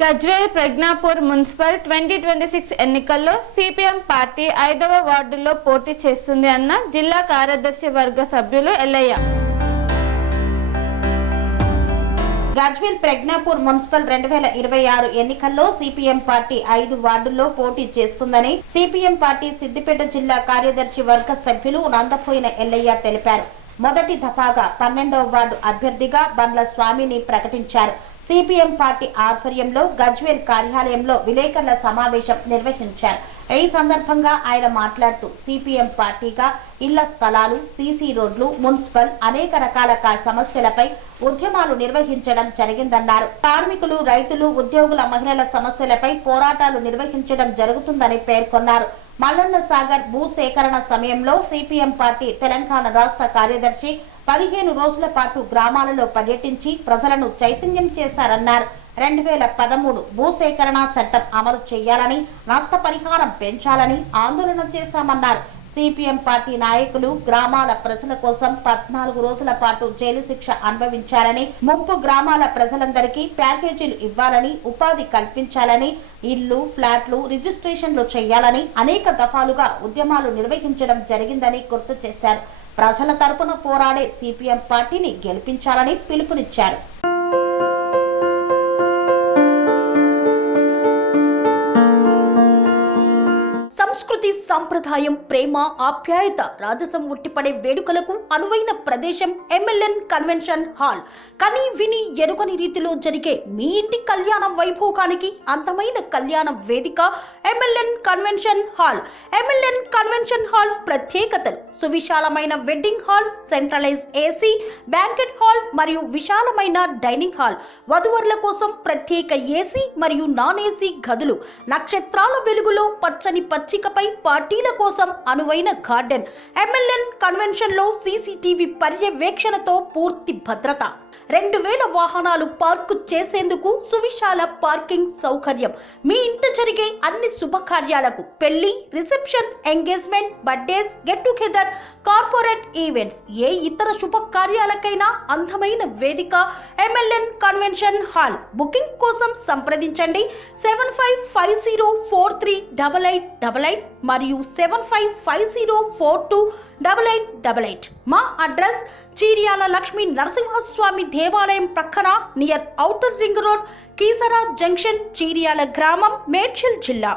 Gajwel Pragnapur municipal 2026 ఎన్నికల్లో CPM party 5వ వార్డులో పోటీ చేస్తుంది అన్న జిల్లా కార్యదర్శి వర్గ సభ్యులు ఎల్లయ్య. గజ్వేల్ ప్రజ్ఞాపూర్ మున్సిపల్ 2026 ఎన్నికల్లో సిపిఎం పార్టీ 5 వార్డుల్లో పోటీ చేస్తుందని సిపిఎం పార్టీ సిద్దిపేట జిల్లా కార్యదర్శి వర్గ సభ్యులు నందపోయిన ఎల్లయ్య తెలిపారు. మొదటి దఫాగా 12వ వార్డు అభ్యర్థిగా బండ్ల స్వామిని ప్రకటించారు. సిపిఎం పార్టీ ఆధ్వర్యంలో గజ్వేల్ కార్యాలయంలో విలేకరుల సమావేశం నిర్వహించారు. ఈ సందర్భంగా ఆయన మాట్లాడుతూ సిపిఎం పార్టీగా ఇళ్ల స్థలాలు, సీసీ రోడ్లు, మున్సిపల్ అనేక రకాల సమస్యలపై ఉద్యమాలు నిర్వహించడం జరిగిందన్నారు. కార్మికులు, రైతులు, ఉద్యోగుల, మహిళల సమస్యలపై పోరాటాలు నిర్వహించడం జరుగుతుందని పేర్కొన్నారు. మల్లన్న సాగర్ భూ సేకరణ సమయంలో సిపిఎం పార్టీ తెలంగాణ రాష్ట్ర కార్యదర్శి 15 రోజుల పాటు గ్రామాలలో పర్యటించి ప్రజలను చైతన్యం చేశారన్నారు. 2013 భూసేకరణ చట్టం అమలు చేయాలని, నష్టపరిహారం పెంచాలని ఆందోళన చేశామన్నారు. సిపిఎం పార్టీ నాయకులు గ్రామాల ప్రజల కోసం 14 రోజుల పాటు జైలు శిక్ష అనుభవించారని, ముంపు గ్రామాల ప్రజలందరికీ ప్యాకేజీలు ఇవ్వాలని, ఉపాధి కల్పించాలని, ఇళ్లు, ఫ్లాట్లు రిజిస్ట్రేషన్లు చేయాలని అనేక దఫాలుగా ఉద్యమాలు నిర్వహించడం జరిగిందని గుర్తు చేశారు. ప్రజల తరపున పోరాడే సిపిఎం పార్టీని గెలిపించాలని పిలుపునిచ్చారు. సంస్కృతి, సంప్రదాయం, ప్రేమ, ఆప్యాయత, రాజసం ఉట్టిపడే వేడుకలకు అనువైన ప్రదేశం ఎంఎల్ఎన్ కన్వెన్షన్ హాల్. కని విని ఎరుగని రీతిలో జరిగే మీ ఇంటి కళ్యాణ వైభోగానికి అందమైన కళ్యాణ వేదిక MLN convention hall. MLN convention hall ప్రత్యేకతలు: సువిశాలమైన wedding halls, centralize AC banquet hall మరియు విశాలమైన డైనింగ్ హాల్, వధువరుల కోసం ప్రత్యేక ఏసీ మరియు నాన్ ఏసీ గదులు, నక్షత్రాల వెలుగులో పచ్చని పచ్చికపై పార్టీల కోసం అనువైన గార్డెన్. ఎంఎల్ఎన్ కన్వెన్షన్ లో సీసీటీవీ పర్యవేక్షణతో పూర్తి భద్రత, 2000 వాహనాలు పార్కు చేసేందుకు సువిశాల పార్కింగ్ సౌకర్యం. మీ ఇంట జరిగే అన్ని శుభకార్యాలకు, పెళ్లి, reception, engagement, birthdays, get together, corporate events, ఏ ఇతర శుభకార్యాలకైనా అందమైన వేదిక ఎంఎల్ఎన్ కన్వెన్షన్ హాల్. బుకింగ్ కోసం సంప్రదించండి 7550438888 మరియు 7550428888. మా అడ్రస్ చీర్యాల లక్ష్మీ నరసింహస్వామి దేవాలయం ప్రక్కన, near outer ring road, Keesara junction, Cheeryal గ్రామం, మేడ్చల్ జిల్లా.